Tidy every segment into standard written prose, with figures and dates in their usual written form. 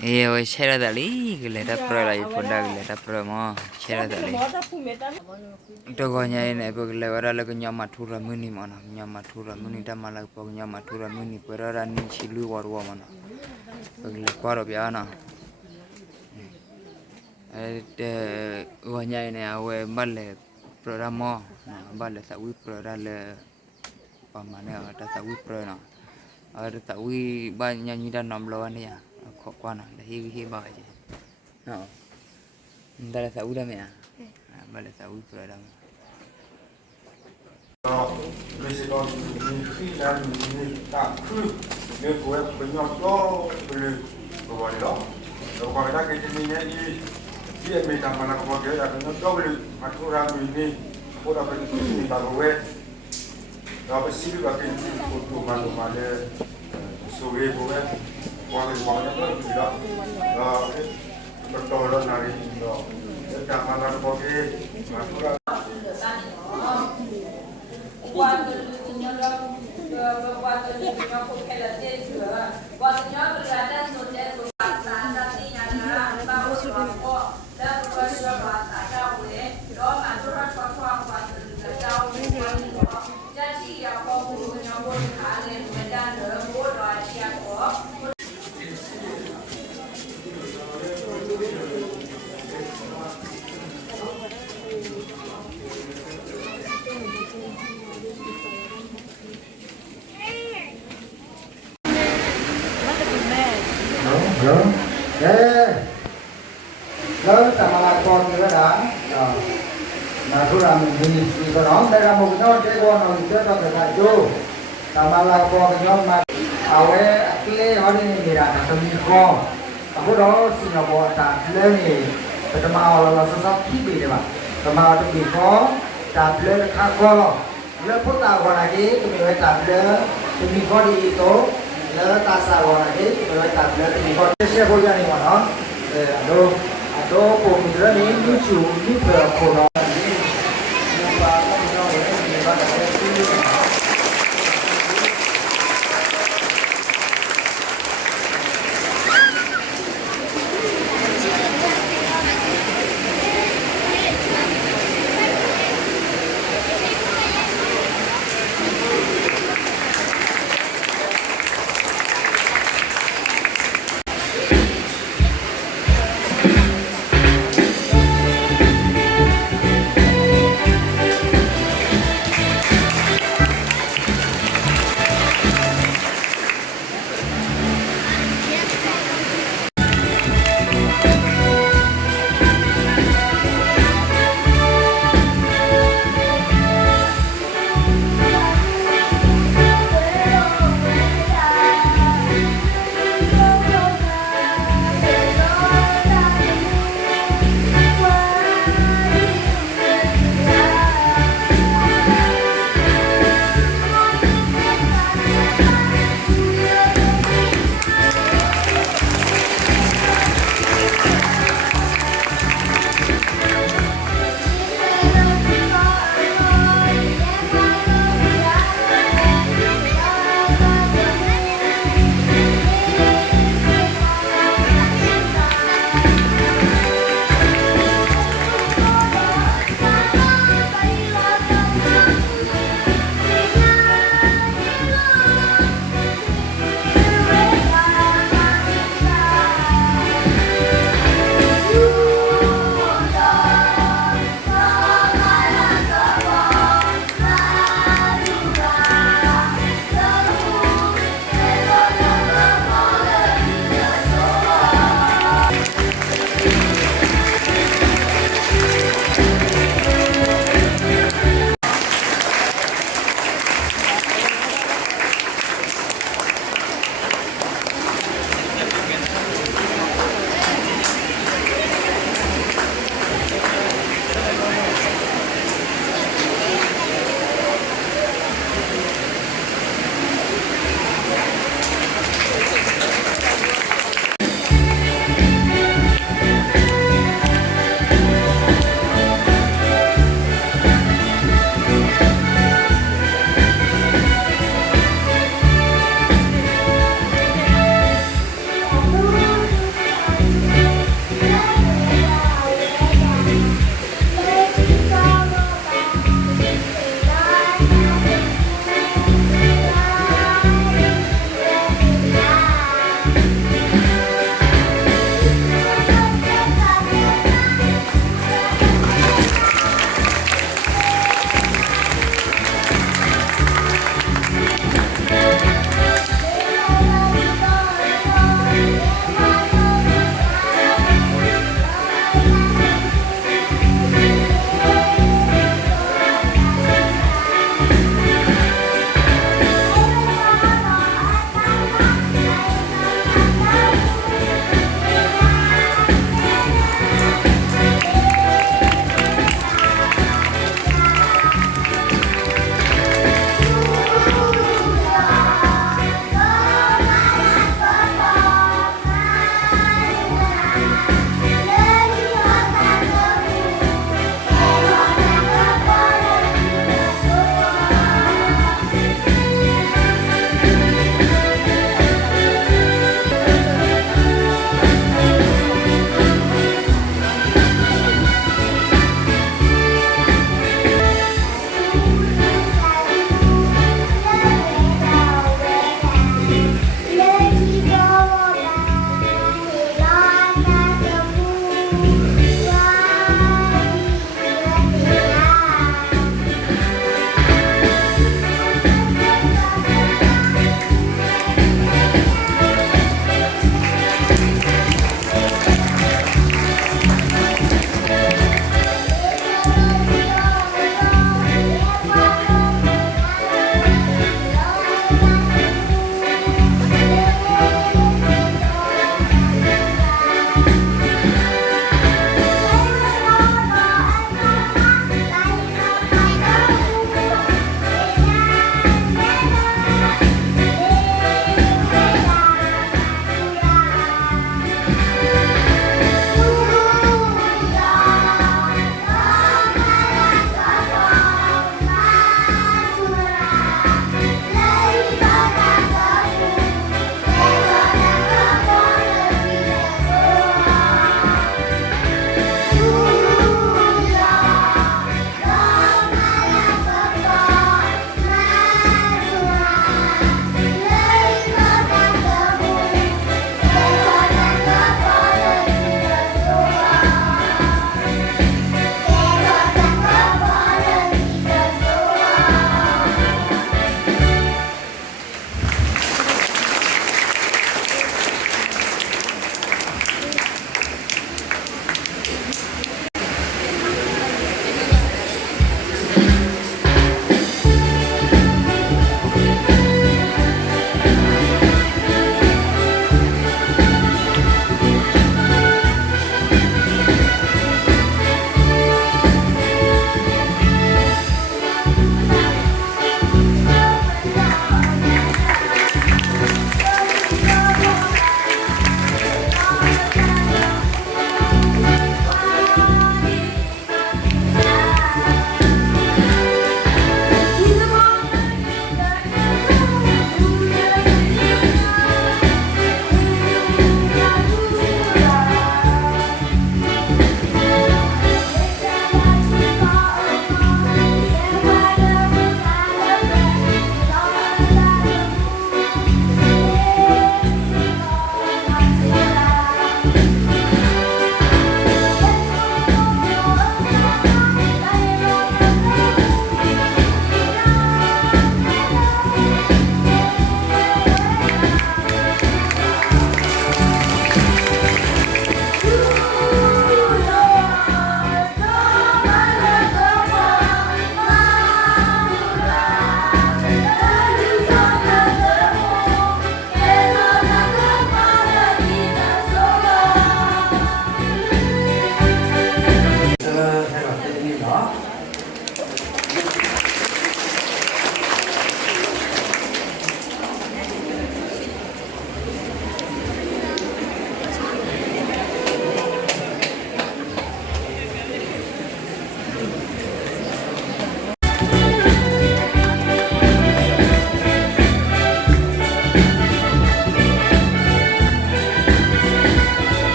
Iya, wes share tadi, gila dapur lagi ponda gila dapur mau share tadi. Itu gonya ini, gila orang lagi nyamatura muni mana, nyamatura muni dah malah pog nyamatura muni, peran ni silu warwa mana, gila kuaro biana. Gonya ini awe balik program mau, balik sawi program le pamane ada sawi program, ada sawi banyak nyanyi dan nam lawan ya. Kok kuana dah hi bah aja. No. Ndala sa udah ya. Bala sa udah program. Président du ministère, là, nous avons cru que pour être président, le voilà. Donc, on a été miné, il est mis dans la commande, il y a une double matura miné pour la présidence de la Roue. Donc, si vous avez une photo, malade, sauver pour être, pour les moyens de là, le taureau n'arrive pas. Dans la commande, matura. Quando il gioco che la destra, quando il gioco che adesso passa, andati a girare, va a scuola, da questo passa, da qui, dopo ancora quando da già ci ha poco un gioco di cane, vedendo un po' da ci ha Lớn ta mà con nữa đã mà thu làm mình có nói đây là một nhóm cái con nào chết cho người ta chú ta mà là con cái nhóm mà cái lễ họ đi này là taมีคอcái đó xin là bọn ta lễ này ta mà là sao khi bị đấy mà ta mà ta bịคอta lễ khácคอlễ phút ta gọi là cái mình phải ta lễมีคอđi tốt lễ ta sao gọi là cái mình phải ta lễมีคอsẽ vô gia đình mà nó đâu Atau pemuda ni lucu ni berkorban ni lupa pemuda ni berkorban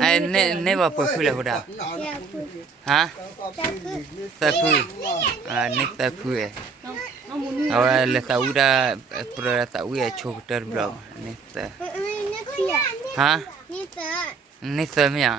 ne ba pu le hoda ha ne pu awa le sauda pro sawi choter bro ne ha ne se mia